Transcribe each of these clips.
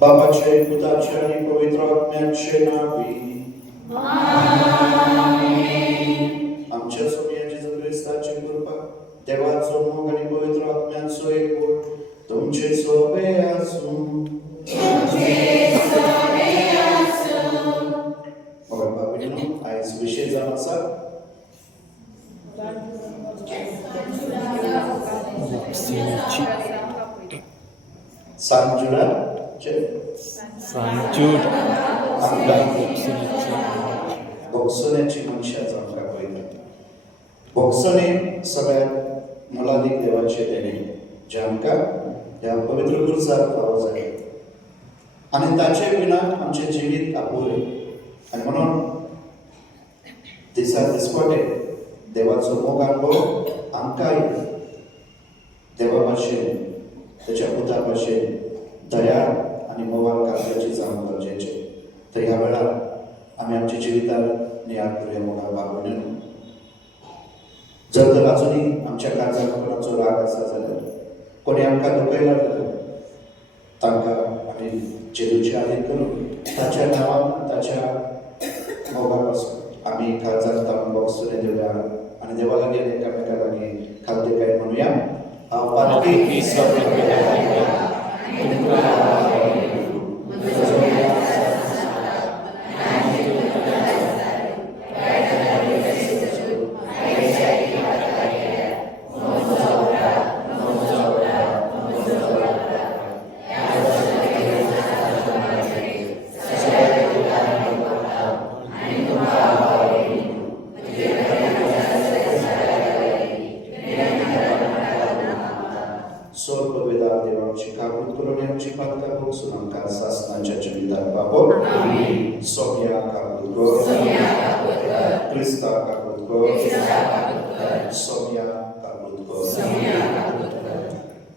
बाबाचे, पुताचे आणि पवित्र आत्म्याचे नावे. आमच्या स्वामी येशू ख्रिस्ताची कृपा, देवाचो मोग आणि पवित्र आत्म्याचो एकूण तुमचे सोबे आसूं. हय बाबीनो, आयज विशय जावन आसा बोक्सोनेची मनशाचो आमकां पळयता. बोक्सोने सगळ्यात मोलादीक देवाचे देणे जे आमकां ह्या पवित्र गुरसार पावो जाय आनी ताचे बिना आमचें जिवीत अपुरें. आनी म्हणून दिसा दिसपटे देवाचो मोग अनुभव आमकांय देवा भाशेन त्याच्या पुता भाशेन दयाळ आनी मोगाळ कार्याची जावंक गरजेचें. तर ह्या वेळार आमी आमच्या जिवितांत नियाळ करूया मोगाळ भावनेन. जर तर अजुनूय आमच्या काळजांत कोणाचो राग आसा जाल्यार, कोणी आमकां दुखयला जाल्यार तांकां आमी जेजूचे आदीन करून ताच्या नांवान ताच्या मोगा पासून आमी काळजांत ताणून बोगसुने देवया आनी देवा लागीं एकामेका लागीं खालते काय म्हणुया. हांव पातकी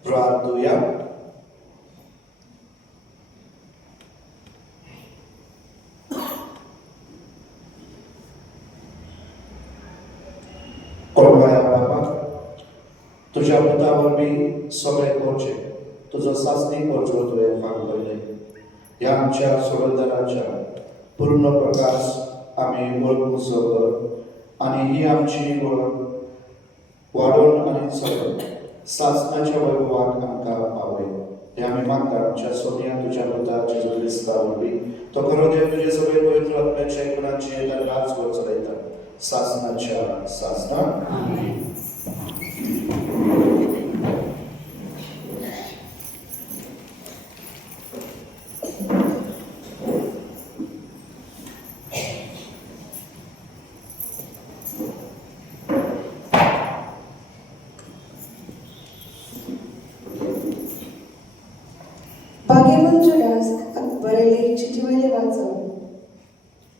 प्रार्थूया. कोणवाया बाबा, तुझ्या पुता वरवीं सगळे करचे तुजो सासणी करचो तुवें मागयलें. ह्या आमच्या सोडदाराच्या पूर्ण प्रकाश आमी वळखूंक सोद आनी ही आमची वळख वाडोवन आनी चलोवन सासणाच्या वैभवाक आमकां पावय. हे आमी मागता आमच्या सोनिया तुज्या पुता जेजू ख्रिस्ता वरवीं. तो खरो देव तुजे सगळे पवित्र आत्म्याचे गुणांची राज वर चलयता सासणाच्या सासणां. भाग्यवान जुडास बरयले चिठी वयले वाचप.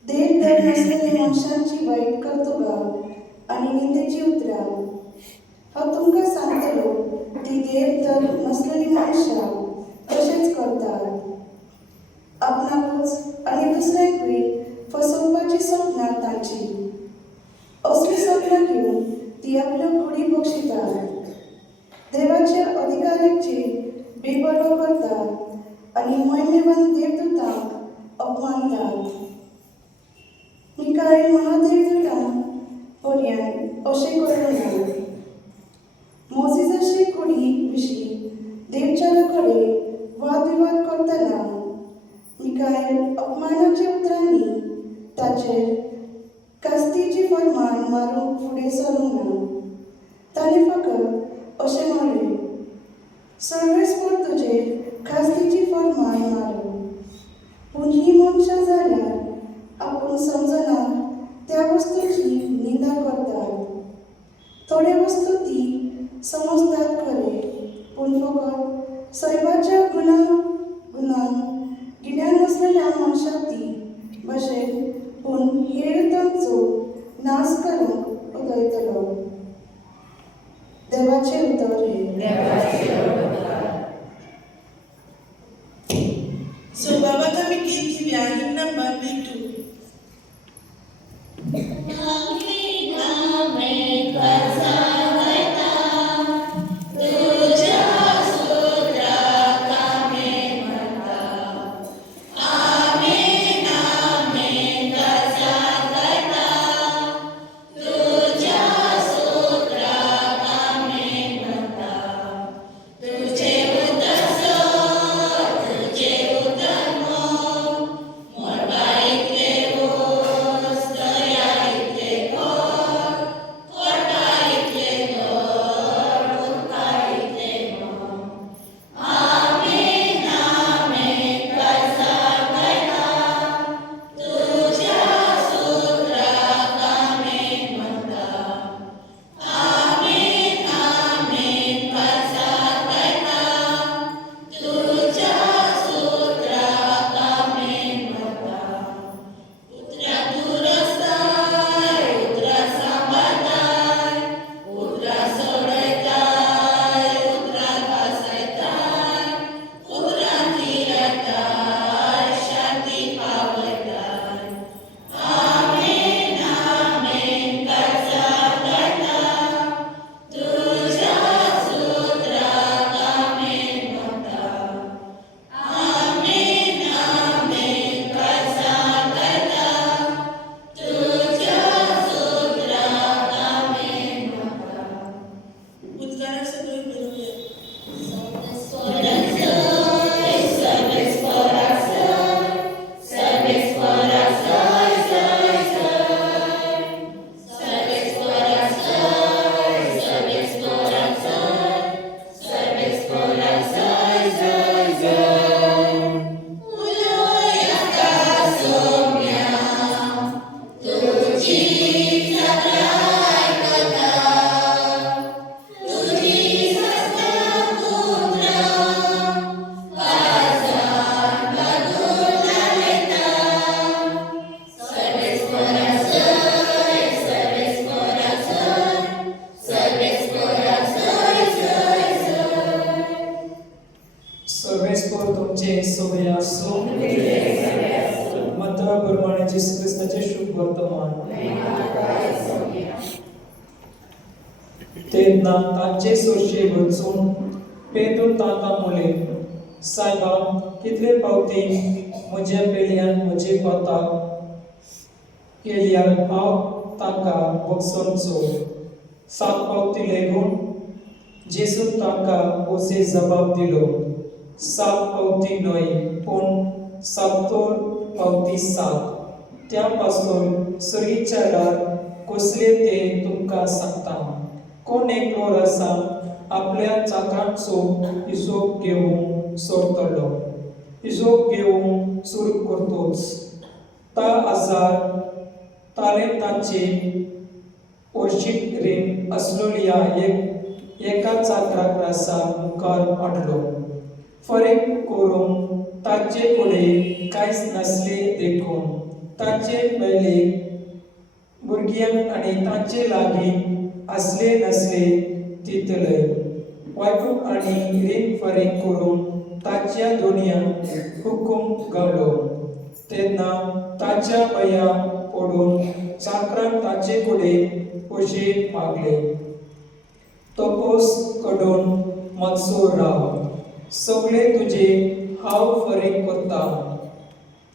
देर दर नसलेले मनशांची वाईट कर्तुबां आनी निंदेची उतरां हांव तुमकां सांगतलो ती देर दर नसलेली मनशां तशेंच करतात. आपणाकूच आनी दुसऱ्यांकूय फसोवपाची सपनां तांची. असली सपनां घेवन ती आपल्यो कुडी बक्षितात. देवाच्या अधिकाऱ्याची बेपर्वा करतात आनी महिमेवान देवदूतांक अपमानतात. मिकाएल महादेवदूतान पर्यंत अशें करूं ना. मोजिसाचे कुडी विशीं देवचारा कडेन वादविवाद करतना मिकाएल अपमानाच्या उतरांनी ताचेर कास्तीची फर्मान मारूंक फुडें सरूंक ना. ताणें फकत अशें म्हणलें, सर्वेस्पर तुजेर कास्तीची फर्मान मारूं. पूण ही मनशां जाल्यार आपूण समजना त्या वस्तूची निंदा करतात. थोडे वस्तू ती समजतात खरे, पूण फकत सैवाच्या गुणान गिन्यान नसलेल्या मनशां ती भाशेन पूण हेर तांचो नाश करूंक उदयतलो. देवाचे उतर So Baba kami kiki biyahin na babitu. तुमचे सगळे असो माता प्रमाणे येशू ख्रिस्ताचे शुभ वर्तमान तेन्ना तांचे सोरशे वचून पेदून तांकां म्हळे सायबा कितले पावटी म्हज्या पेल्यान म्हजे कोताक केल्यार हांव तांकां बक्षोनचो 7 पावटी लेगून जेसून तांकां ओसे जबाब दिलो 7 पावटी न्हय पूण 7 पावटी 7 त्या पासून सुरीच्या दार कसले ते तुमकां सांगता कोण एकलो रसा आपल्या चाकरांचो हिशोब घेवंक सोडटलो हिशोब घेवंक सुरू करतोच ता आजार तालेंतांचे वर्शीक रीण असलोल्या एका चाकराक रासा मुखार हाडलो फरक करून ताचे फुडें कांयच नसले देखून ताचे पयले भुरग्यांक आनी तांचे लागीं असले नसले तितले वायटूक आनी रीण फरक करून ताच्या दोनयांक हुकूम घालो तेन्ना ताच्या पांया पडून चाकरान ताचे फुडें पयशे मागले तोपोस कडून मातसो राव सगळे तुजे हांव फरक करता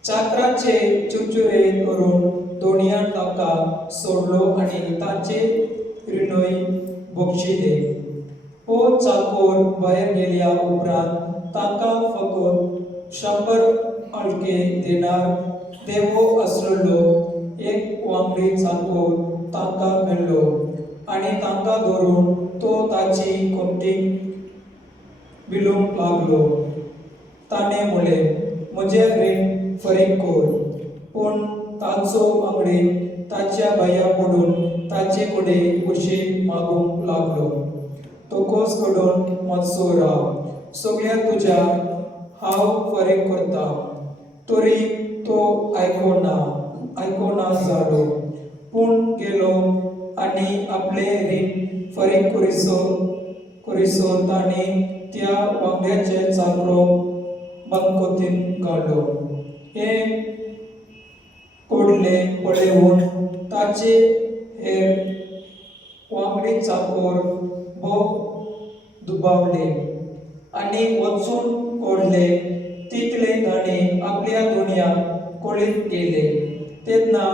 चाकराचे चुरचुरे करून दोनयां ताका सोडलो आनी ताचे रिणय बक्षिले हो चाकोर भायर गेल्या उपरांत ताका फकत 100 आळके देनार देवो आसलेलो एक वांगडी चाकोर ताका मेळ्ळो आनी तांकां धरून तो ताची कोमटीक विलूंक लागलो ताणें म्हळें म्हजें रीण फरक कर पूण ताचो वांगडी ताच्या पांया पडून ताचे फुडें पयशे मागूंक लागलो तोकोस कडून मातसो राव सगळ्या तुज्या हांव फरक करता तरी तो आयकोना जालो पूण गेलो आनी आपले रीण फरक करिसो ताणें त्या वांगड्याचे चाकरो बंकोतीन काडलो हे पडले पळेवून ताचे हेर वांगडी चाकोर दुबावले आनी वचून कोडले तितले ताणें आपल्या दोनयांक कळीत गेले तेन्ना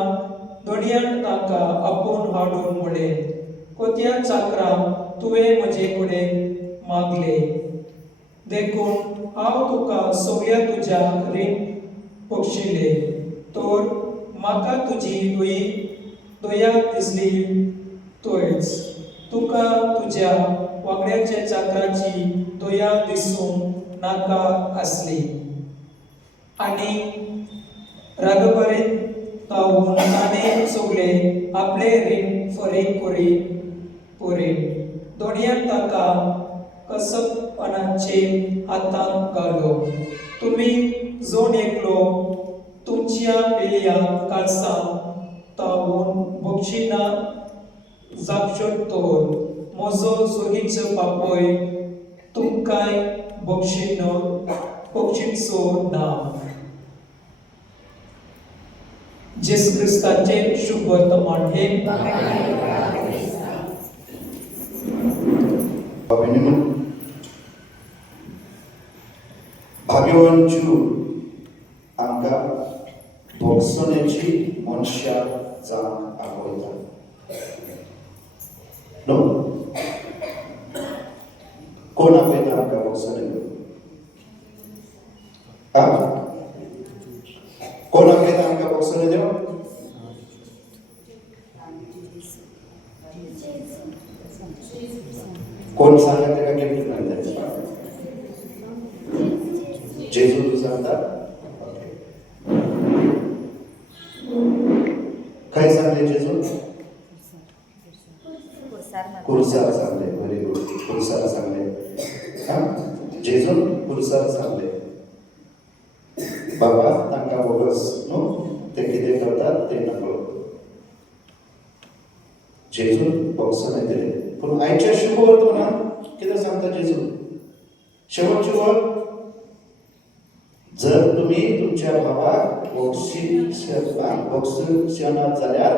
दोनयान तांकां आपूण हाडून म्हळें कोत्या चाकरा तुवें म्हजे कडेन मागले देखून हांव तुका सगळ्या तुज्या रीण बक्षिले तर म्हाका तुजी दया दिसली तोच तुका तुज्या वांगड्याच्या चाकराची दया दिसूंक नाका आसली आनी रागभरीत तावून ताणें सगळे आपले रीण फरक करी पुरे दोनयान ताका कसपणाचे हातांत घालो तुमी जोड एकलो तुमच्या पेल्याक काळसा तावून बक्षिना जापशत तर म्हजो सोगीचो बापोय तुमकांय बक्षिचो ना जेसू ख्रिस्ताचे शुभ वर्तमान हे भाग्यवान जीव आमकां भोगसण्याची मनशां जावंक आपोयता न्हू कोण आपयता आमकां भोगसणे कोण आपयता आमकां भोगसणे देव कोण सांगा तेका गिफ्ट मेळटा जेजू तू सांगता काय सांगले जेजू कुरसार सांगले व्हेरी गुड कुरसार सांगले जेजू कुरसार सांगले बाबा तांकां बोगस न्हू ते कितें करतात ते नकळो जेजू बॉक्सान दिले पूण आयच्या शुभ वर्तमानांत कितें सांगता जेजू शेवटची वळ जर तुम्ही तुमच्या भावाक बक्षिशनात जाल्यार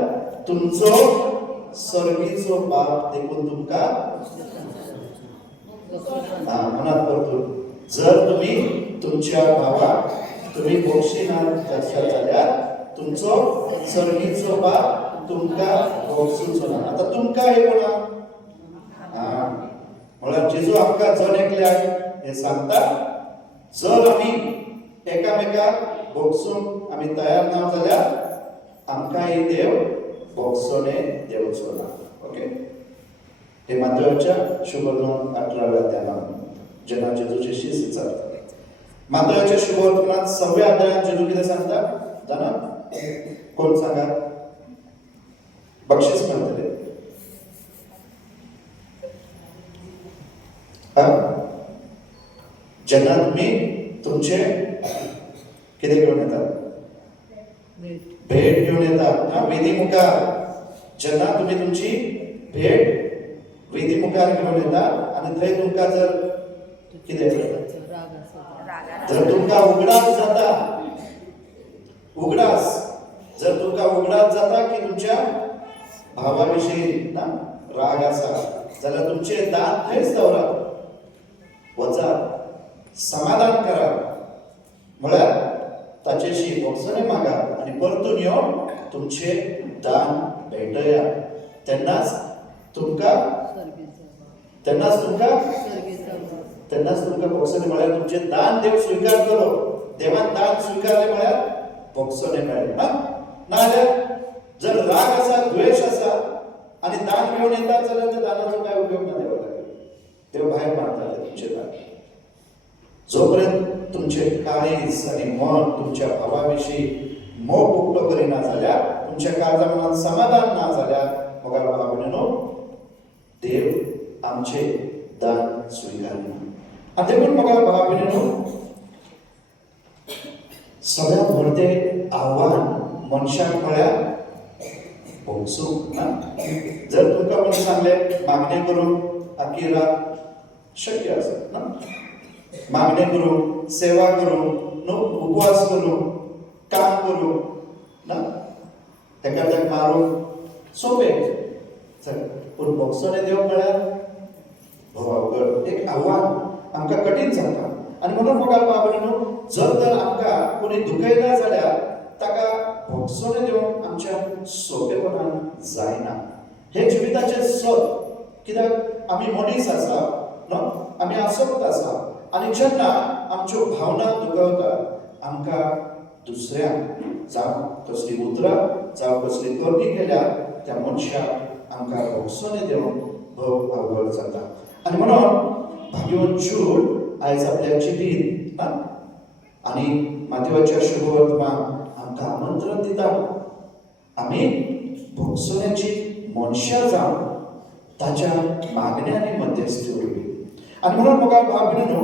तुमचो स्वर्गीचो बाप देखून तुमका मनात परतून जर तुम्ही तुमच्या भावाक तुम्ही बक्षिनात जाल्यार तुमचो स्वर्गीचो बाप तुमका बक्षूचो ना. आता तुमका हे कोणा म्हळ्यार जेजू आमकां जण एकल्याक हे सांगता जर आमी एकामेकाक भोगसूंक आमी तयार ना जाल्यार आमकांय देव भोगसोने देवचो ना. ओके, हे मातयाच्या शुभवर्तमान 18व्या अध्यायात जेन्ना जेजूचे शिष्य विचारतात. मातयाच्या शुभवर्तमानात 6व्या अध्यायात जेजू कितें सांगता जाणा? कोण सांगा? बक्षीस मेळटलें. जेन्ना तुम्ही तुमचे कितें घेवन येतात? भेट घेवन येतात वेदी मुखार. जेन्ना तुम्ही तुमची भेट वेदी मुखार घेवन येतात आनी थंय तुमकां जर कितें जर तुमकां उगडास जाता, उगडास जर तुमकां उगडास जाता की तुमच्या भावा विशीं ना राग आसा जाल्यार तुमचे दात थंयच दवरात. वचात, समाधान करा, म्हळ्यार ताचेशी बक्षणे मागा आनी परतून येवन तुमचे दान भेटया. तेन्नाच तुमकां बक्षणे म्हळ्यार तुमचे दान देव स्वीकारतलो. देवान दान स्वीकारले म्हळ्यार बक्षणे मेळ्ळे. नाजाल्यार जर राग आसा, द्वेष आसा आनी दान घेवन येतात जाल्यार त्या दानाचो काय उपयोग ना देवाक. देव भायर मारता तुमचे दान. जोपर्यंत तुमचे काळीज आणि मन तुमच्या भावाविषयी मोग उक्तो करिना जाल्यार तुमच्या काळजा मनात समाधान ना जाल्यार मोगाळ भाव भयणीनो देव आमचे दान स्वीकारना. आणि देखून मोगाळ भाव भयणीनो सगळ्यात व्हडलें आव्हान मनशाक म्हळ्यार भोगसूंक ना. जर तुमकां कोणी सांगलें मागणी करूंक आख्खी रात शक्य आसा ना, मागणी करूंक, सेवा करूंक, उपवास करूंक, काम करूंक ना, एखाद्याक मारूंक सोपें. पूण भोगसोने देव म्हळ्यार अवघड एक आव्हान आमकां कठीण जाता. आनी म्हणून मोगाळ भाव भयणीनो जर तर आमकां कोणी दुखयता जाल्यार ताका भोगसोने दिवंक आमच्या सोंपेपणान जायना. हे जिविताचें सत. कित्याक आमी मनीस आसा न्हू, आमी आसक्त आसा आनी जेन्ना आमच्यो भावना दुखवतात आमकां दुसऱ्यांक जावं कसली उतरां जावं कसली करणी केल्यार त्या मनशाक आमकां भोगसोने दिवंक भोव अवघड जाता. आनी म्हणून भाग्यवान जूड आयज आपल्या चिठींत आनी मातयाच्या शुभवर्तमान आमकां आमंत्रण दिता आमी भोगसोन्याची मनशां जावन ताच्या मागण्यांनी मध्यस्थी उरली. आनी म्हणून मोगाळ भाव भयणीनो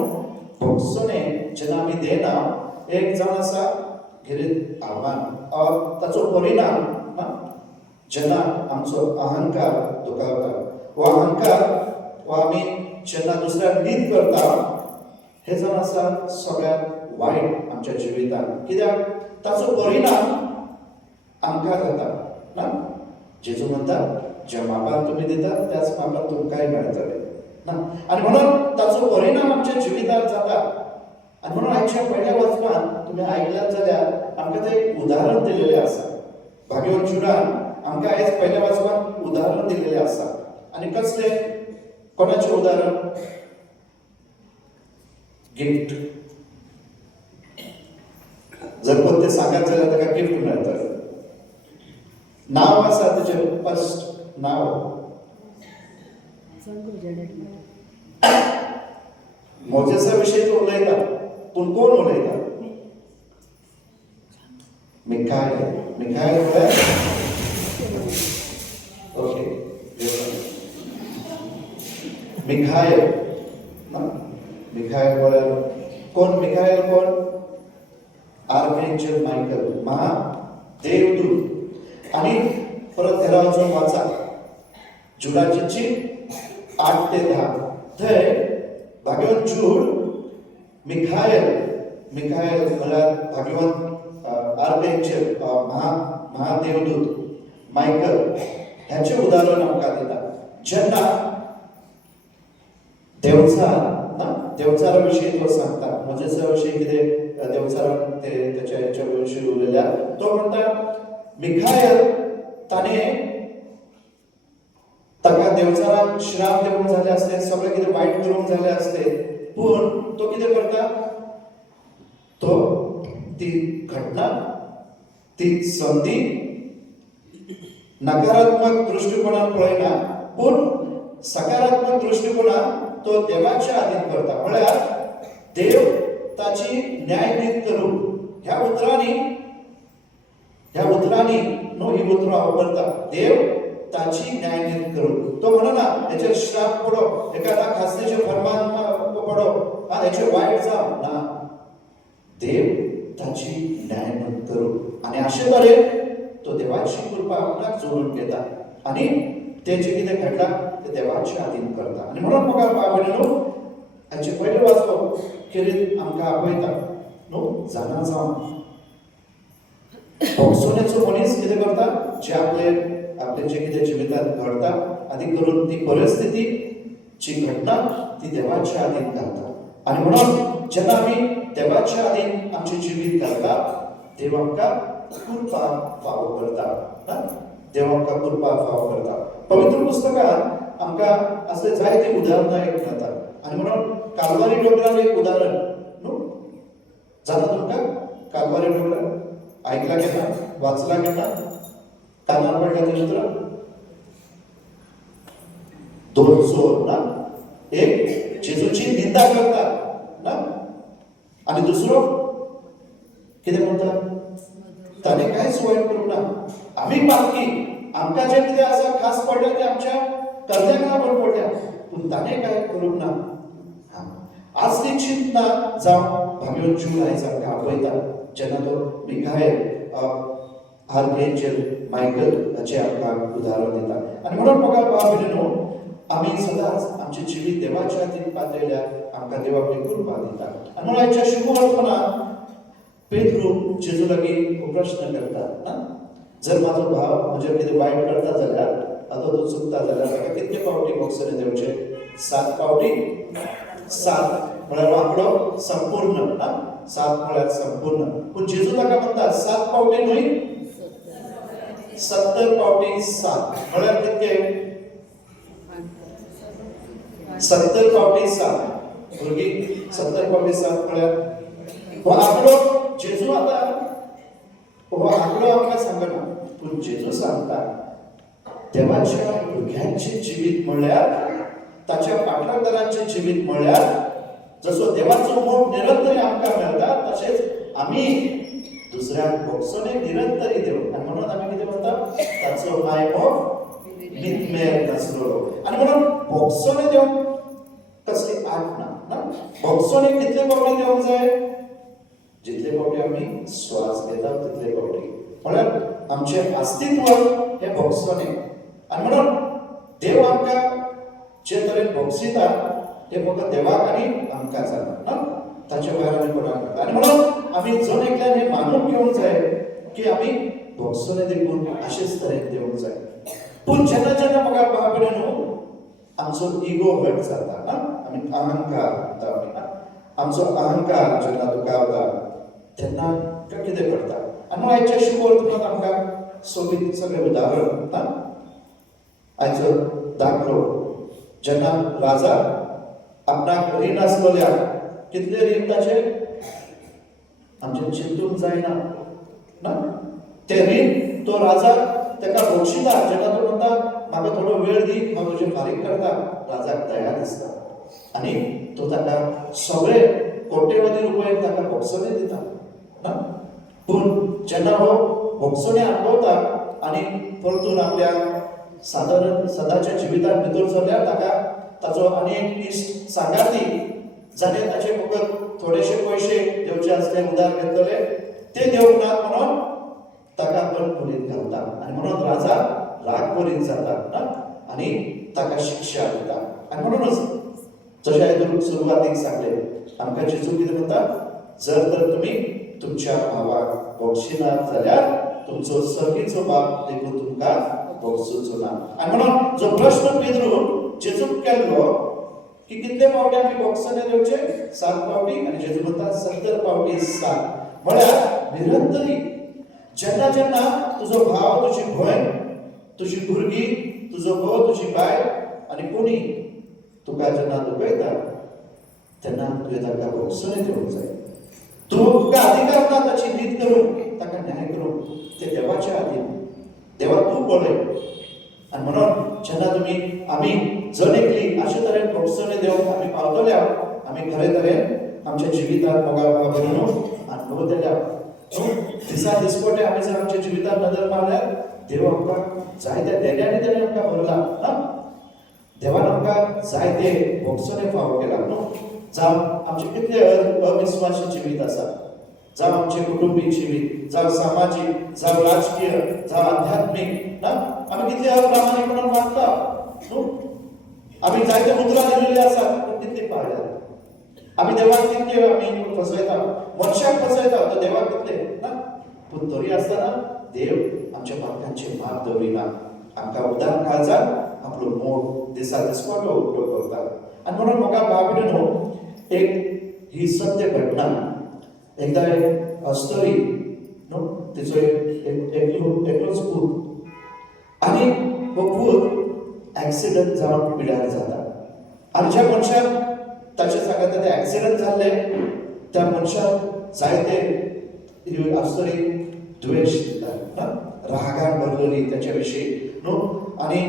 भोगसोने जेन्ना आमी देना एक जावन आसा गिरेत आव्हान ताचो परिणाम जेन्ना आमचो अहंकार दुखावता वो अहंकार वो आमी जेन्ना दुसऱ्याक नीत करता हे जावन आसा सगळ्यात वायट आमच्या जिवितांत. कित्याक ताचो परिणाम आमकां जाता ना. जेजू म्हणटा ज्या मापान तुमी दितात त्याच मापान तुमकांय मेळटलें ना. आनी म्हणून ताचो परिणाम आमच्या जिवितांत जाता. आनी म्हणून आयच्या पयल्या वचपान तुमी आयकल्यात जाल्यार आमकां थंय एक उदाहरण दिलेलें आसा. भाग्यवान जुडान आमकां आयज पयल्या वचपान उदाहरण दिलेलें आसा. आनी कसलें कोणाचें उदाहरण? गिफ्ट. जर कोण तें सांगत जाल्यार ताका गिफ्ट मेळटलें. नांव आसा तेजें फर्स्ट नांव मोजेसा विशीं तो उलयता पूण कोण उलयता? मिखायल. मिखायल म्हळ्यार ओके मिखायल ना. मिखायल म्हळ्यार कोण? मिखायल कोण? आर्कएंजल मायकल, महा देवदूत. आनी परत हेरा वचून वाचा जुडाची 8 ते 10 थंय भाग्यवान जूड मिखायल मिखाएल म्हळ्यार भाग्यवंत आर्कएंजल महादेवदूत मायकल ह्याचे उदाहरण आमकां दिता. जेन्ना देवचारा विशीं तो सांगता, मोजेसा विशीं कितें देवचारान त्याच्या विशीं उलयल्या, तो म्हणटा मिखाएल ताणें ताका देवचारान श्राप दिवंक जाले आसले, सगळें कितें वायट करूंक जाले आसले, पूण तो कितें करता, तो ती घटना, ती संधी नकारात्मक दृष्टिकोनान पळयना, पूण सकारात्मक दृष्टिकोनान तो देवाच्या अधीन करता. म्हळ्यार देव ताची न्यायनीत करूंक ह्या उतरांनी न्हू ही उतरां वापरता. देव ताची न्यायनीत करूंक. तो म्हणना हेचेर श्राप पडो, एखादा खासलेचे फरमान पडो, हेचे वायट जावं ना. देव ताची न्यायनीत करूंक आनी अशे तरेन तो देवाची कृपा आपणाक जोडून घेता आनी तें जें कितें घडलां तें देवाच्या अधीन करता. आनी म्हणून म्हाका भाव हाचे पयले वाचप खेरीत आमकां आपयता न्हू, जाणा जावन भोगसुनेचो मनीस कितें करता, जे आपले जे कितें जिवितांत घडटा आदी करून ती परिस्थिती जी घडटा ती देवाच्या अधीन घालता. आनी म्हणून जेन्ना आमी देवाच्या अधीन आमचें जिवीत घालता, देव आमकां कृपा फावो करता. देव आमकां कृपा फावो करता. पवित्र पुस्तकांत आमकां असले जायते उदाहरणां मेळटात. आनी म्हणून काल्वारी डोंगरार एक उदाहरण न्हू जाता तुमकां. काल्वारी डोंगरार आयकला केन्ना, वाचला केन्ना, कानार पडल्या तें उतर. दोन चोर ना, एक जेजूची निंदा करता ना, आनी दुसरो कितें म्हणटा, ताणें कांयच वायट करूंक ना. आमी पापी, आमकां जें कितें आसा खास पडलें तें आमच्या कर्त्याक लागून पडलें, पूण ताणें कांय करूंक ना. असली चिंतना जावं भाग्यवंत जूड आयज आमकां आपयता, जेन्ना तो मिखाएल आर्कएंजल मायकल हाचें आमकां उदाहरण दिता. आनी म्हणून म्हाका भाव भयणीनो, आमी सदांच आमचें जिवीत देवाच्या हातीन पातळिल्यार आमकां देव आपली कृपा दिता. आनी म्हणून हाच्या शुभवर्तमानांत पेद्रू जेजू लागीं हो प्रश्न करता ना, जर म्हाजो भाव म्हजेर कितें वायट करता जाल्यार, आतां तो चुकता जाल्यार ताका कितले फावटी मोक्षान देवचे? 7 फावटी. 7 म्हळ्यार वांकडो संपूर्ण ना, 7 म्हळ्यार संपूर्ण. पूण जेजू ताका म्हणटा 7 फावटी न्हय, 70 फावटी 7 म्हळ्यार कितके? 70 फावटी 7. भुरगीं 70 फावटी 7 म्हळ्यार हो आंकडो जेजू हो आंकडो आमकां सांगना, पूण जेजू सांगता देवाच्या भुरग्यांचें जिवीत म्हणल्यार, ताच्या पाठकदारांचें जिवीत म्हणल्यार, जसो देवाचो मोग निरंतरी आमकां मेळटा तशेंच आमी दुसऱ्याक भोगसोने निरंतरी देव. आनी म्हणून आमी कितें म्हणटा, ताचो माय मोग नितमेर नासलो. आनी म्हणून भोगसोने देव कसली आट ना. भोगसोने कितले फावटी देवंक जाय? जितले फावटी आमी श्वास घेता तितले फावटी. म्हळ्यार आमचें अस्तित्व हें भोगसोने. आनी म्हणून देव आमकां जे तरेन भोगसिता तें फकत देवाक आनी आमकां जाता, ताचे भायर आमी कोणाक जाता. आनी म्हणून आमी जण एकल्यान हें मानून घेवंक जाय की आमी भोगसोने देखून अशेच तरेन देवंक जाय. पूण जेन्ना जेन्ना म्हाका भाव भयणीनो आमचो इगो हर्ट जाता ना, आमी अहंकार म्हणटा, आमचो अहंकार जेन्ना दुखावता तेन्ना तो कितें करता. आनी म्हणून आयच्या शुभवर्तमानांत आमकां सोबीत सगळें उदाहरण ना. आयचो दाखलो, जेन्ना राजा आपणाक रीण आसलोल्याक कितले रीण ताचे आमचे चिंतूंक जायना ना. ते रीण तो राजा ताका बक्षिता, जेन्ना तो म्हणटा म्हाका थोडो वेळ दी, हांव तुजें फारीक करता, राजाक दया दिसता आनी तो ताका सगळे कोट्यवधी रुपये ताका भोगसोने दिता ना. पूण जेन्ना हो भोगसोने अणभवता आनी परतून आपल्या सादारण सदाच्या जिवितांत भितर सरल्यार ताका ताचो आनी एक इश्ट सांगाती जाणें ताचे फकत थोडेशे पयशे देवचे आसले, उदार घेतलेले, ते देवूंक नात म्हणून ताका बंद खोलींत घालता. आनी म्हणून राजा राग खोलींत जाता ना आनी ताका शिक्षा दिता. आनी म्हणूनच जशें हांवें सुरवातीक सांगलें, आमकां जेजू कितें म्हणटा, जर तर तुम्ही तुमच्या भावाक बक्षिनात जाल्यार तुमचो सर्गीचो बाप देखून तुमकां बक्षुचो ना. आनी म्हणून जो प्रश्न पेद्रून जेजूक केल्लो की कितले फावटी आमी बक्षणे दिवचे 7 फावटी आनी जेजू म्हणटा 70 फावटी 7. म्हळ्यार निरंतरी जेन्ना जेन्ना तुजो भाव, तुजी भयण, तुजी भुरगीं, तुजो घोव, तुजी बायल आनी कोणी तुका जेन्ना दुखयता तेन्ना तुवें ताका बक्षणे दिवंक जाय. तुका अधिकार ना ताची रीत करूंक, ताका न्याय करूंक. ते देवाच्या हातीन. देवा तूं पळय. आनी म्हणून जेन्ना आमी जण एकली अशे तरेन बक्षणे दिवंक आमी पावतले आमी खरे तरेन आमच्या जिवितांत मोगाळ भाव अनुभवतले दिसा दिसपटे आमी जर आमच्या जिवितांत नदर मारल्यार देव आमकां जायत्या देण्यानी ताणें आमकां भरला. देवान आमकां जायते बक्षणे फावो केला न्हू. जावं आमचे कितले अविस्वासी जिवीत आसा, जावं आमचे कुटुंबीक जिवीत, जावं सामाजीक, जावं राजकीय, जावं आध्यात्मीक, आमी कितले अप्रामाणीकपणान वागता न्हू. आमी जायते मुद्रा दिलेले आसात पूण कितले पाळल्यात. आमी देवाक कितले आमी फसयता, मनशाक फसयता तर देवाक कितले ना. पूण तरी आसतना देव आमच्या पातकांचे माप दवरिना. आमकां उदार काळजान आपलो मोग दिसा दिसपटो उक्तो करता. आनी म्हणून म्हाका भाव एक ही सत्य घटना. एकदा एक अस्तरी न्हू, तिचो एकलोच पूत आनी हो पूत ऍक्सिडंट जावन पिड्यार जाता. आनी ज्या मनशाक ताचे सांगता ते ऍक्सिडंट जाल्ले त्या मनशाक जायते अस्तरी द्वेष दिता, रागान भरलेली त्याच्या विशीं न्हू. आनी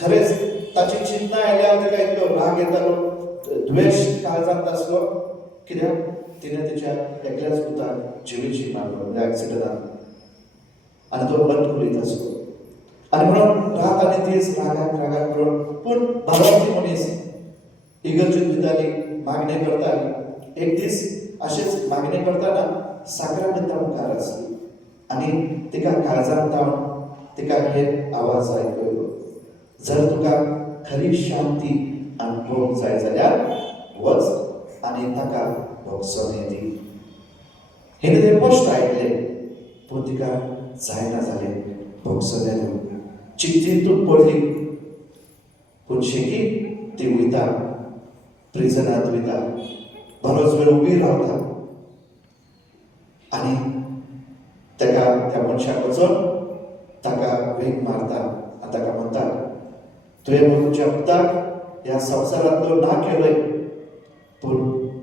खरेंच ताची चिंता आयल्यार ताका इतलो राग येतालो, द्वेष काळजांत आसलो. कित्याक तिणें तिच्या एकल्याच पुताक जिवीची मारलो म्हणजे ऍक्सिडंटान. आनी तो बंद करीत आसलो. आनी म्हणून रात आनी दीस रागान करून पूण भावार्थी मनीस इगर्जेंत भिताली, मागणी करताली. एक दीस अशेंच मागणी करतना साक्रामेंता मुखार आसली आनी तिका काळजांत तावन तिका हे आवाज आयकलो, जर तुका खरी शांती अनुभवूंक जाय जाल्यार वच आनी ताका बक्षणे दी. हिणें तें स्पश्ट आयकलें पूण तिका जायना जालें बक्षणे दिवंक. चिंतीतूच पडली पूण शेगी ती वयता, प्रिजनांत वयता, बरोच वेळ उबी रावता आनी ताका त्या मनशाक वचून ताका वेग मारता आनी ताका म्हणटा, तुवें तुज्या पुताक ह्या संवसारांतलो ना केलय पूण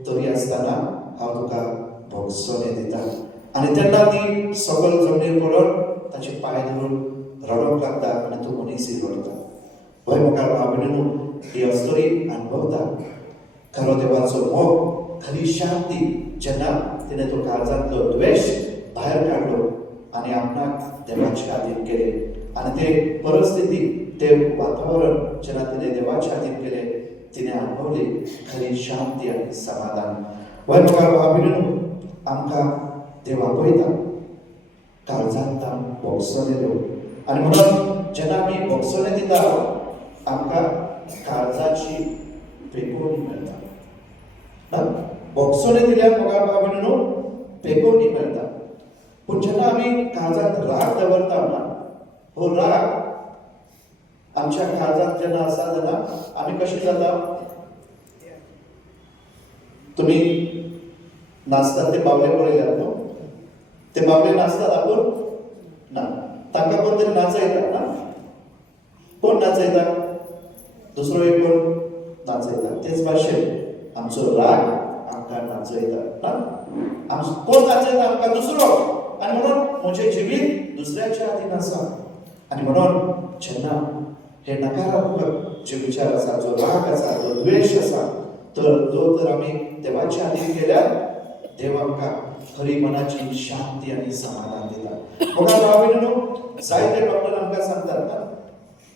तरी आसतना हांव तुका बक्षणे दिता. आनी तेन्ना ती सकल जमनीर पडोन ताचे पांय धरून रडोंक लागता आनी तो मनीसय रडटा. भंय मुखार भाव ही अस्तरी अनुभवता खरो देवाचो मोग, खरी शांती जेन्ना तिणें तो काळजांतलो द्वेष भायर काडलो आनी आपणाक देवाचे हातीन केले. आनी ते परिस्थिती, ते वातावरण जेन्ना तिणें देवाच्या हातीन केले तिणें अनुभवली खरी शांती आनी समाधान. भंय मुखार भाव आमकां देव आपयता काळजांत बक्षणे दिवंक. आनी म्हणून जेन्ना आमी बक्षणे दिता आमकां काळजाची पेकोवणी मेळटा. बक्षणे दिल्यार म्हाका भाव पेकोवणी मेळटा. पूण जेन्ना आमी काळजांत राग दवरता ना, हो राग आमच्या काळजांत जेन्ना आसा तेन्ना आमी कशी जाता. तुमी नाचतात ते बावले पळयल्यात न्हू. ते बावले नाचतात आपूण ना, तांकां कोण तरी नाचयता ना. कोण नाचयता? दुसरो एक कोण नाचयता. तेच भाशेन आमचो राग आमकां नाचयता ना. कोण नाचयता? आमकां दुसरो. आनी म्हणून म्हजें जिवीत दुसऱ्याच्या हातीन आसा. आनी म्हणून जेन्ना हे नकारात्मक जे विचार आसा, जो राग आसा, जो द्वेष आसा, तो जर आमी देवाच्या हातीन केल्यार देव आमकां खरी मनाची शांती आनी समाधान दिता. म्हाका भाव जायते डॉक्टर आमकां सांगतात ना,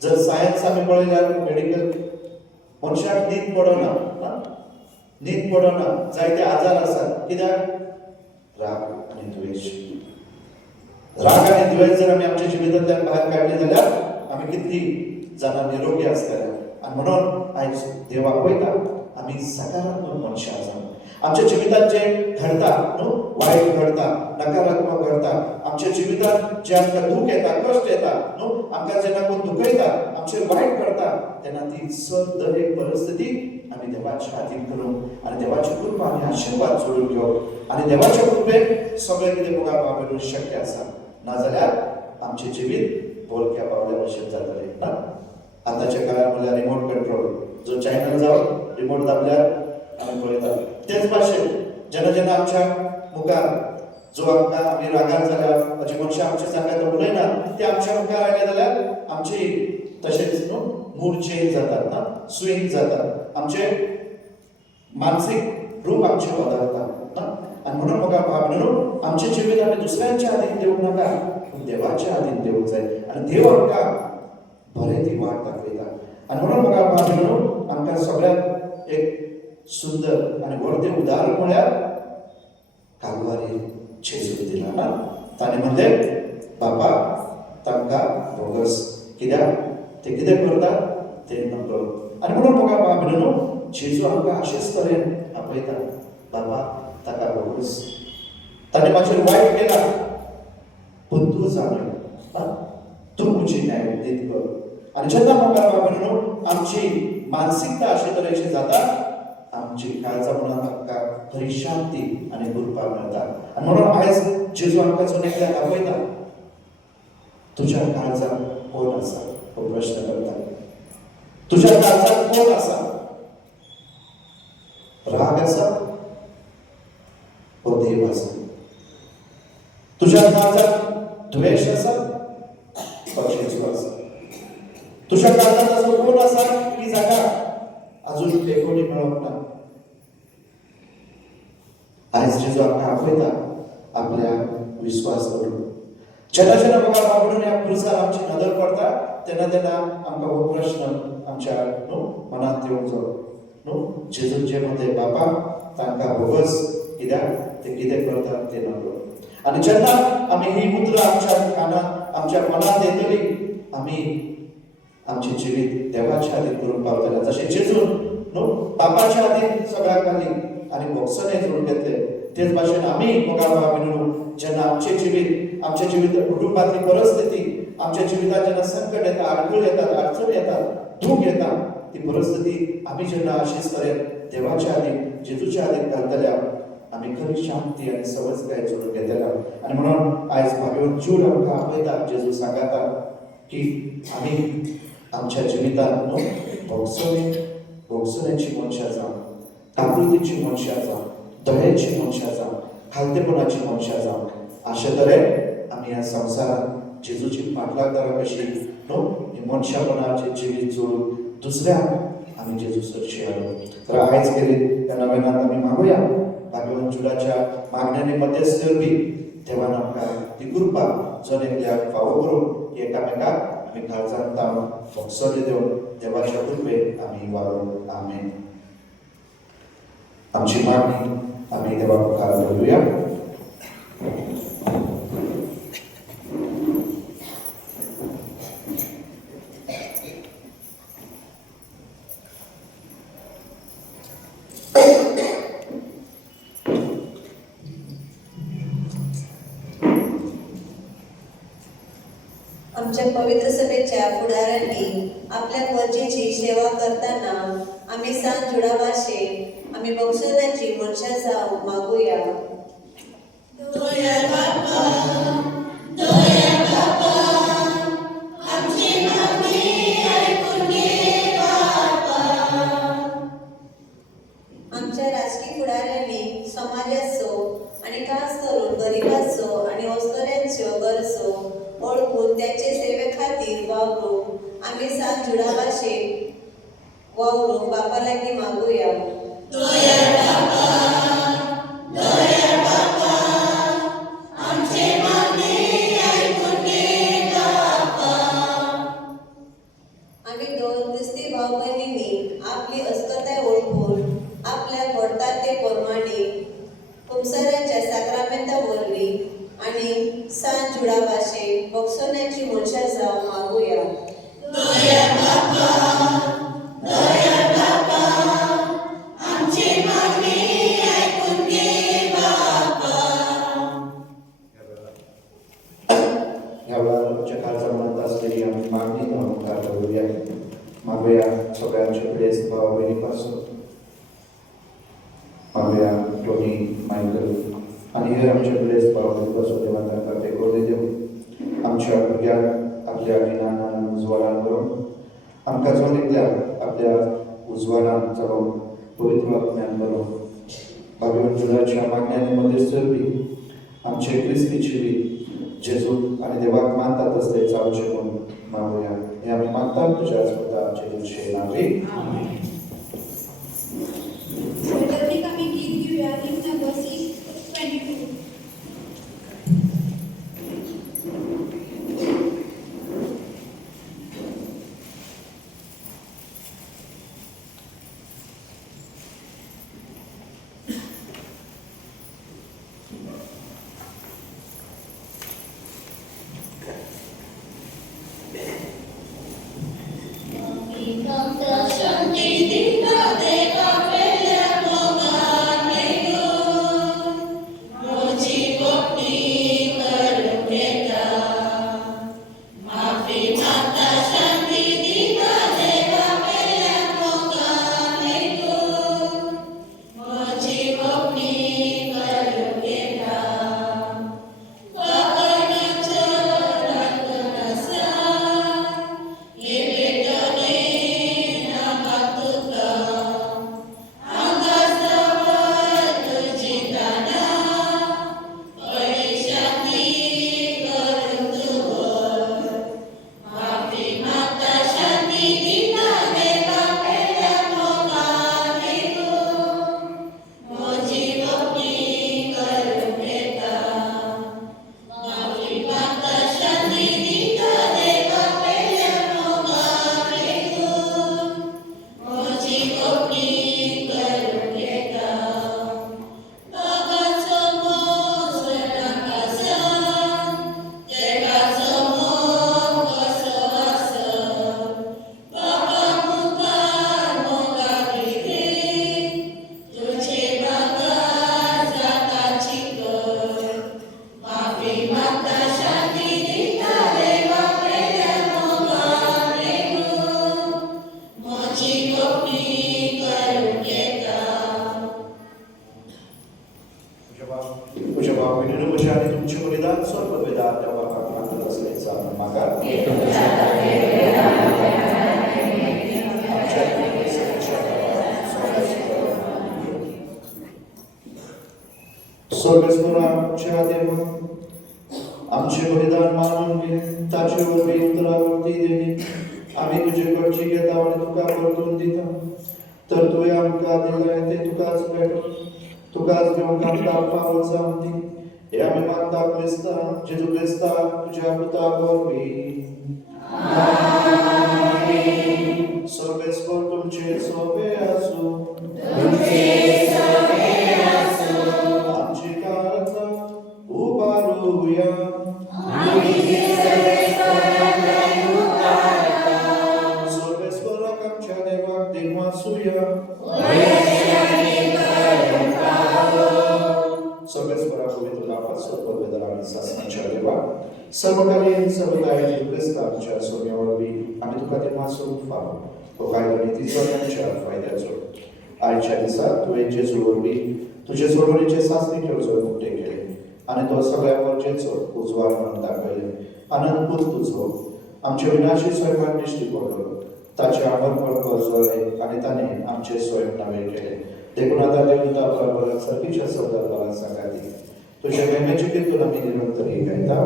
जर सायन्स आमी पळयल्यार मेडिकल मनशाक न्हीद पडना, न्हीद पडना, जायते आजार आसात. कित्याक? राग आनी द्वेष. राग आनी द्वेष जर आमी आमच्या जिवितांतल्यान भायर काडले जाल्यार आमी कितली जाणां निरोगी आसतले. आनी म्हणून आयज देव आपयता आमी सकारात्मक मनशां जावन आमच्या जिवितात जे घडता न्हू वाईट घडता नकारात्मक घडता आमच्या जिवितात जे आमकां दूख येता कश्ट येता न्हू आमकां जेन्ना कोण दुखयता आमचेर वाईट करता तेन्ना ती दर एक परिस्थिती आमी देवाच्या हातीन करून आनी देवाची कृपा आनी आशिर्वाद जोडून घेवप आनी देवाच्या कृपेक सगळें कितें मुखार वापरून शक्य आसा नाजाल्यार आमचें जिवीत बोलक्या पावल्या भशेन जातलें ना आतांच्या काळार म्हणल्यार रिमोट कंट्रोल जो चॅनल जावन रिमोट दाबल्यार आमी पळयता तेच भाशेन जेन्ना जेन्ना आमच्या मुखार जो आमकां आमी रागार जाल्यार जी मनशां आमच्या सांगात उलयना ते आमच्या मुखार आयले जाल्यार आमची तशेंच न्हू मूड चेंज जातात ना स्विंग जातात आमचे मानसीक रूप आमचे बदलता ना आनी म्हणून म्हाका म्हणून आमचें जिवीत आमी दुसऱ्यांच्या हातीन दिवंक नाका पूण देवाच्या हातीन दिवंक जाय आनी देव आमकां बरें ती वाट दाखयता आनी म्हणून म्हाका म्हणून आमकां सगळ्यांक एक सुंदर आनी व्हडलें उदाहरण म्हळ्यार कालवारी जेजून दिला ना ताणें म्हणलें बाबा तांकां बोगस कित्याक ते कितें करता ते नकळो आनी म्हणून म्हाका म्हणून जेजू आमकां अशेंच तरेन आपयता बाबा ताका बोगस ताणें मातशें वायट केला पूण तूं जाणय तूं म्हजी न्यायनीत कर आनी जेन्ना म्हाका म्हणून आमची मानसिकता अशे तरेची जाता आमची काळजां म्हणून आमकां खरी शांती आनी उर्बा मेळटा आनी म्हणून आयज जेजू आमकां जर एकल्याक आपयता तुज्या काळजांत कोण आसा हो प्रश्न करता तुज्या काळजांत कोण आसा राग आसा हो देव आसा तुज्या काळजांत द्वेष आसा हो जेजू आसा तुज्या काळजांत असो कोण आसा की जाका अजून कोणी मेळप ना आयज जेजू आमकां आपयता आपल्या विश्वास करून जेन्ना जेन्ना म्हाका म्हणून ह्या क्रुसार आमची नदर पडटा तेन्ना तेन्ना आमकां हो प्रश्न आमच्या न्हू मनांत येवंक जाय न्हू जेजून जे म्हणटे बाबा तांकां बोगस कित्याक ते कितें करतात ते नकळो आनी जेन्ना आमी ही उतरां आमच्या कानांत आमच्या मनांत येतली आमी आमचें जिवीत देवाच्या हातीन करून पावतले जशें जेजून न्हू बापाच्या हातीन सगळ्यांक घाली आनी भोगसने जोडून घेतले तेच भाशेन आमी मोगाळ म्हणून जेन्ना आमचें जिवीत आमच्या जिवीत कुटुंबातली परिस्थिती आमच्या जिवितात जेन्ना संकट येता आडखळ येतात अडचण येतात दूख येता ती परिस्थिती आमी जेन्ना अशीच तरेन देवाच्या हातीन जेजूच्या हातीन घालतल्या आमी खरी शांती आनी समजकाय जोडून घेतल्या आनी म्हणून आयज भाग्यवंत जूड आमकां आपयता जेजू सांगाता की आमी आमच्या जिवितांत न्हू भोगसुण्याची मनशां जावन काकुळतीची मनशां जावन दयेची मनशां जावन खालतेपणाची मनशां जावन अशे तरेन आमी ह्या संवसारांत जेजूची फाटलागदारां कशी न्हू ही मनशापणाचें जिवीत जोडून दुसऱ्यांक आमी जेजू सरशी हाडूं तर आयज केली त्या नव्यानांत आमी मागुया भाग्यवंत जुडाच्या मागण्यांनी मध्यस्थ बी देवान आमकां ती कृपा जण एकल्याक फावो करून एकामेकाक आमी काळजांत तावन भोगसले देवन देवाच्या कृपेक आमी वावरून आमेन आमची मागणी आमी देवा मुखार दवरुया आमच्या पवित्र सभेच्या पुढाऱ्यांनी आपल्या वरचेची सेवा करताना आम्ही सांज जुडावाशे आम्ही बक्षण्याची मनशा जाऊ मागूया आमच्या राजकीय पुढाऱ्यांनी समाजाचो आणि खास करून गरिबांचो आणि ओस्तऱ्यांच्यो गरजो ओळखून त्याचे सेवे खातीर वावरून आम्ही सांज जुडावाशे वावरून बापा लागीं मागूया आम्ही दोन ख्रिस्ती भाव भयणींनी आपली अस्कताय ओळखून आपल्या घडतात ते प्रमाणे कुमसाराच्या साक्रामेंता वरवी आणि सांज जुडावाशे बक्षण्याची मनशा जावं मागूया आम्ही ह्या वेळाच्या काळचा म्हणत असलेली आम्ही मागणी नमस्कार करूया. मागूया सगळ्यांचे प्रेस भाव बहिणीपासून, मागूया टोनी मायकल आणि हे आमचे प्रेस भाव बहिणीपासून देवा तांकां ते करून देव. आमच्या भुरग्यांक आपल्या गिन्यानान उजवाडान करून आमकां जो निकल्या आपल्या उजवाडान चलोवन पवित्र आत्म्यान करून भगवान जुलाच्या मागण्यांनी मध्ये सरवी आमचे क्रिस्तीची जेजू आणि देवाक मानतात असले चालचे म्हणून मागूया. हे आम्ही मागतात तुझ्या स्वतः आमचे दिवशी नावे. Liturgic आम्ही गीत घेऊया. गीत नंबर 622. तुझ्या बाबीने तुझ्या आणि तुमचे बलिदान सर्व वेदात त्या बापात मानत असल्याचा मागा. स्वर्गस्थानाच्या देव आमचे बलिदान मानून घे, ताचेवर बी उत्तरावरती देणे आम्ही तुझेकडची घेता आणि तुका परतून दिता. तर तुवें आमकां दिलें तें तुकाच भेटो, तुकाच घेवंक आमकां पावल जावं दी. हे आमी मागता क्रिस्ता जेजू क्रिस्ता तुज्या पुता वरवीं. सर्वेस्वर तुमचे सोबे आसूं, आमची काळजा उबारूया. सर्वेस्वराक आमच्या देवाक दिनवासूया. सर्वेस्वरा पवित्र नावात सर्व वेदना शासनाच्या देवा सर्वकालीन सर्वदायी क्रिस्त आमच्या सोन्यावरवी आम्ही तुका दिनवासून फावो. तो काय नीतीचो आमच्या फायद्याचो. आयच्या दिसात तुवें जेजूवरवी तुझे सोडवणीचे सासणी ठेवचो उक्ते केले आणि तो सगळ्या वरचेचो उजवाड म्हणून दाखयले. आनंदपूत तुझो आमचे विनाशी स्वयंपाक निश्टी पडलो. ताचे आमरपण परजवळे आणि ताने आमचे स्वयं नवे केले. देखून आता देवता बरोबर सर्वीच्या सौदाला सांगाती तुझ्या महिमेची कीर्तन आम्ही निरंतर ही गायता.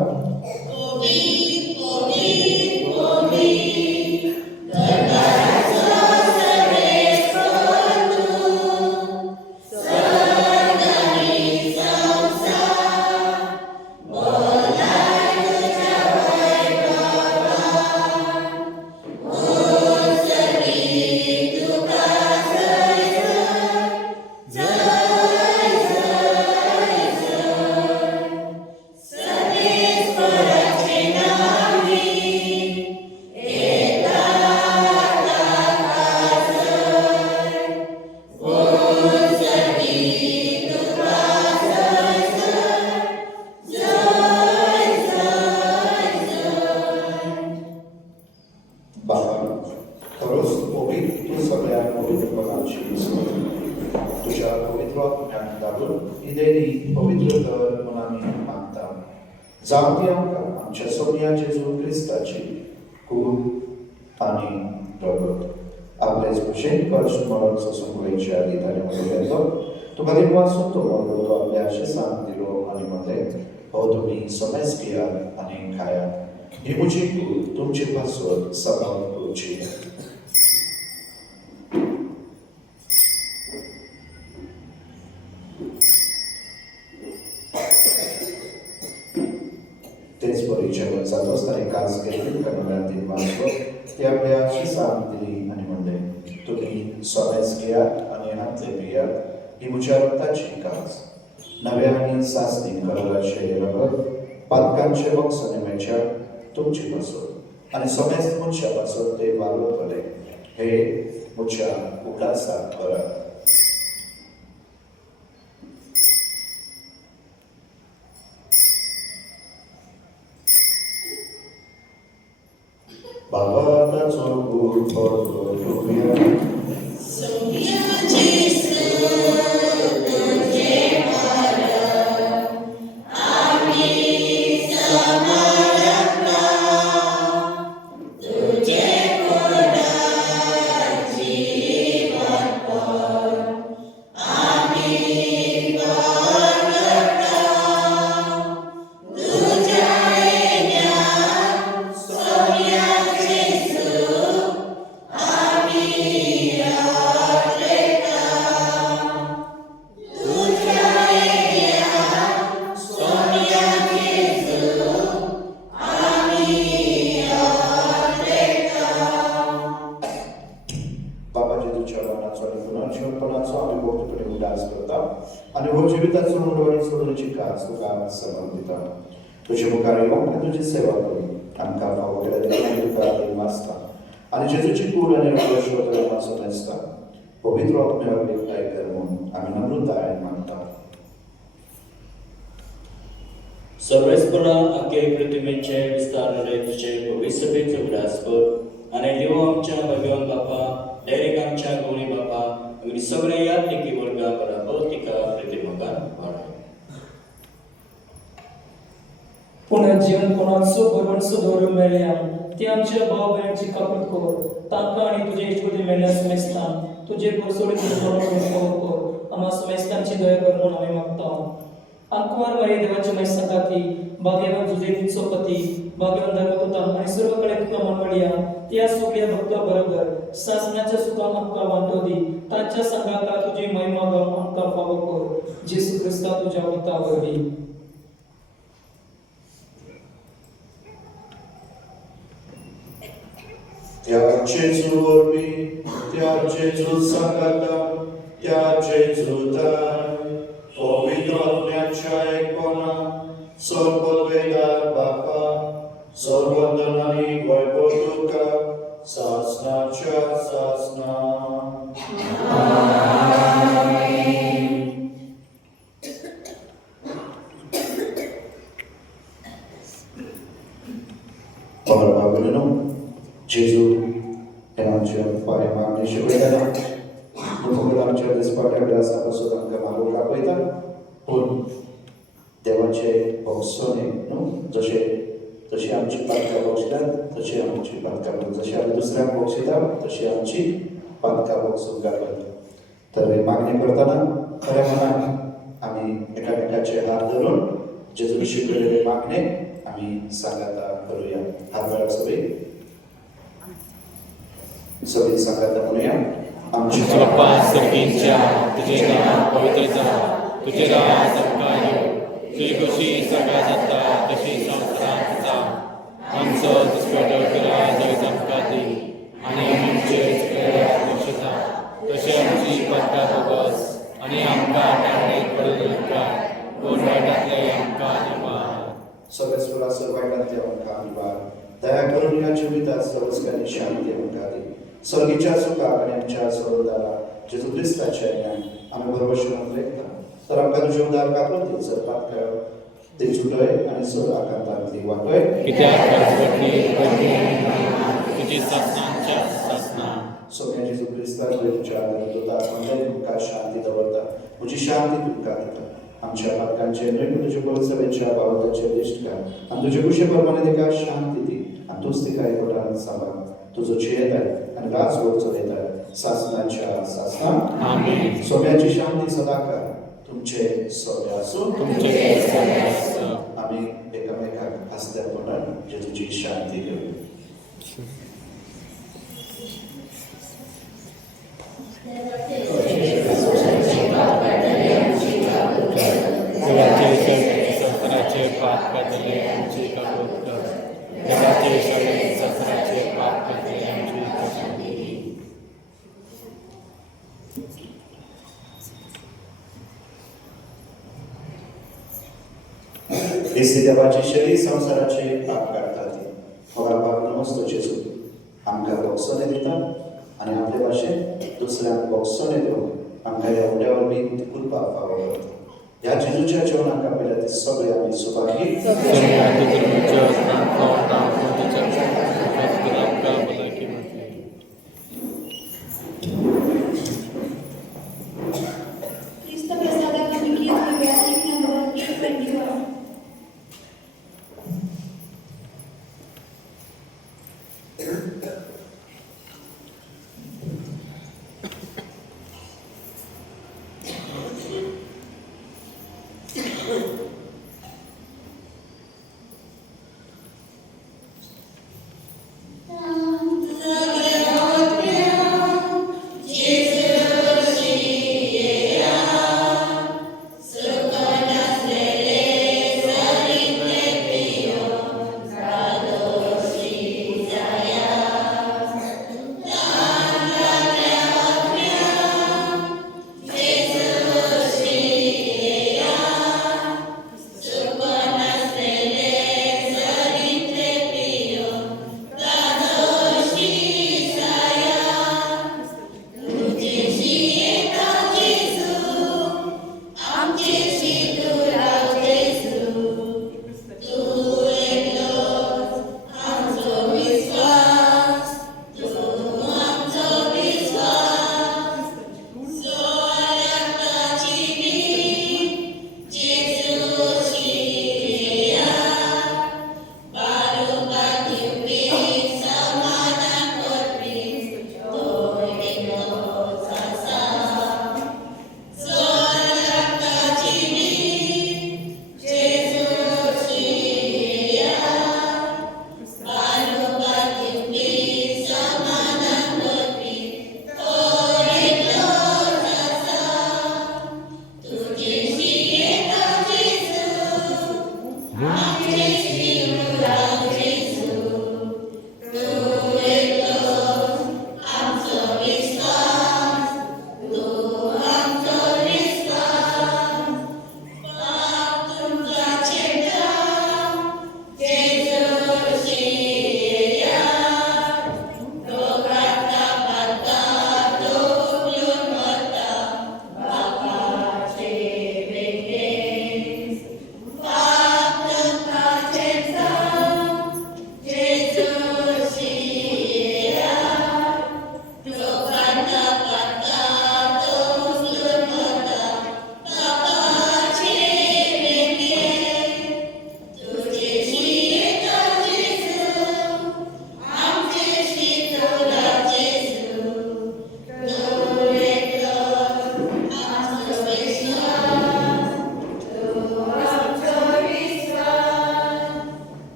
Service जावं ती आमकां आमच्या सोनिया जेजू क्रिस्ताची कूड आनी रगत आपलेच भशेन कर्ज मरण सोसूंक वयचे आदी ताणें म्हणलें येतो तुका देव वाचून तो म्हणलो तो आपल्या आशिसांक दिलो आनी म्हणलें हो तुमी समेज घेयात आनी खायात ही म्हजी कूड तुमची पासत सभाव करूची तेच बरी जेवण जात असताना कास घेतली कन्नडांतील वाचलो ते आपल्या आशिसांक दिली आनी म्हणलें तुमी समेज घेयात आनी हातले पियात ही म्हज्या रक्ताची कास नव्या आनी सासणी कलराचे रगत पातकांचे बॉक्साने मेळच्या तुमची पासत आनी समेज मनशा पासत ते वालोतले हे म्हज्या उगडासाक करात Baba tazo kul for tuya आणि हो जीविताचो उडवणी सोडूची कास तुका समर्पिता तुझे मुखार येवंक आनी तुजी सेवा करून आमकां फावो केल्या देवान तुका मागता आनी जेजूची कूड आनी रगत मागसून आसता पवित्र आत्म्याक एकठांय कर म्हूण आमी नम्रताय मागता सर्वेस्परा आखे पृथ्वीचे विस्तारणारे तुझे भविष्यतेचो उडास कर आनी देव आमच्या भगवान बापा डायरेक्ट आमच्या गौरी बापा आमी सगळे यात्रिकी वर्गा बराबर तिका प्रतिमोगान वाडय पुनर्जीवन कोणाचो बरोवनचो दवरूंक मेळ्ळ्या ती आमच्या भाव भयणीची काकूट कर तांकां आनी तुजे इश्टपती मेळ्ळ्या सुमेस्तान तुजे परसोडीचो कर आम्हा सुमेस्तांची दया कर म्हूण आमी मागता आंकवार मारी देवाची माय संगाती भाग्यवान जुजेतीचो पती भाग्यवान धर्मपुता आनी सर्व कडेन तुका मनवळ्या त्या सगळ्या भक्ता बरोबर सासणाच्या सुखाक आमकां वांटो दी तांच्या संगाता तुजी महिमा गावन आमकां फावो कर जेसू क्रिस्ता तुज्या पुता वरवीं त्या जेजू वरवीं त्या जेजू संगाता त्या जेजू दार पवित्र आत्म्याच्या एकपणा सर्ववेदार बापा सर्वधनानी वैभव तुका सासनाच्या सासना बाबा जेजू हे आमच्या पांय मागणे शिकयताना फकत आमच्या दिसपाट्या ग्रासापासून आमकां मागूंक आपयता पूण देवाचे भोगसोने न्हू जशी आमची पातकां भोगशितात तशी आमची पातकां जशी आमी दुसऱ्यांक भोगशिता तशी आमची पातकां भोगसूंक घालत तर हे मागणी करतना खऱ्या मनान आमी एकामेकाचे हात धरून जेजून शिकयलेले मागणे आमी सांगाता करुया हात वेळा सगळी सांगाता म्हणूया आमची बाप्पा सर्गींच्या तुझे नाव पवित्र जावं तुझे राज आमकां येवं तुजी कशी सगळ्या जाता तशी संवसारांत जावं आमचो दिसपट्टो पिराय जगत आमकां दी आनी आमचे लक्ष जावं तशें आमची पातकां बोगस आनी आमकां टाळणेक पडूं उपकार पूण वायटांतले आमकां निवार सगळे सुरासर वायटांतले आमकां निवार दया करून ह्या जिवितात सर्वस्कांनी शांती आमकां दी सर्गीच्या सुखाक आनी आमच्या सोडदारा जेजू क्रिस्ताचे आमी बरोबर लेखता तर आमकां तुजे उदार कापलो दी सर पातकां तेजुटय आनी सर आकांतांतली वाटय कित्याक तुजी सासणांच्या सासना सगळ्या जेजू क्रिस्तान तुमच्या आदार दोता तुमकां शांती दवरता म्हजी शांती तुमकां दिता आमच्या पातकांचे न्हय पूण तुज्या पवित्रवेच्या बावताचे दिश्ट कर आनी तुजे कुशे प्रमाणे तिका शांती दी आनी तूंच तिका एकवटान सांबाळ तुजो चेताय आनी राज गोड चलयताय सासणाच्या सासणां आमीन. सोम्याची शांती सदा कर तुमचे सोबे आसूं तुमचे सगळे आसूं. आमी एकामेकाक हसत्यापणान जेजूची शांती घेऊ. देवाचे सगळे संसाराचे पाप काढले आमची कबूल कर. देवाचे सगळे संसाराचे पाप काढले आमची कबूल कर. ख्रिस्ती देवाचे शरीर संसाराचे पाप काढतात होगा बाब नमस्तो जेजू आमकां बक्षणे दिता आनी आपले भाशेन दुसऱ्यांक बक्षणे दिवंक आमकां ह्या उड्यावर बी कृपा फावो करता. ह्या जेजूच्या जेवणाक आपल्या ते सगळे आमी सुभागी सगळे आदित्य ख्रिस्त प्रसादात आम्ही गीत घेऊया गीत नंबर 821.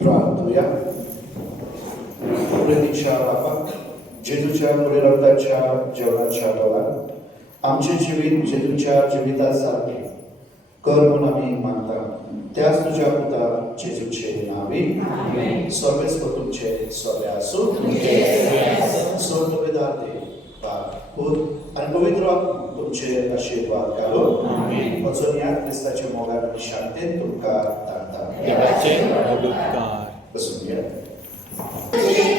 प्रार्थूया. प्रेतीच्या बापा, जेजूच्या पुढे रक्ताच्या जेवणाच्या डोळ्यात आमचे जीवित जेजूच्या जीवितासारखे कर म्हणून आम्ही मागता. त्याच तुझ्या पुता जेजूचे नावे सर्वेच तुमचे सोबे असो. स्वर्गवेदाते भूत आणि पवित्र तुमचे आशीर्वाद घालो. वचन या ख्रिस्ताचे मोगान आणि शांतीत तुमका धाडटा. देवाचे उपकार. बसून घ्या. तुझे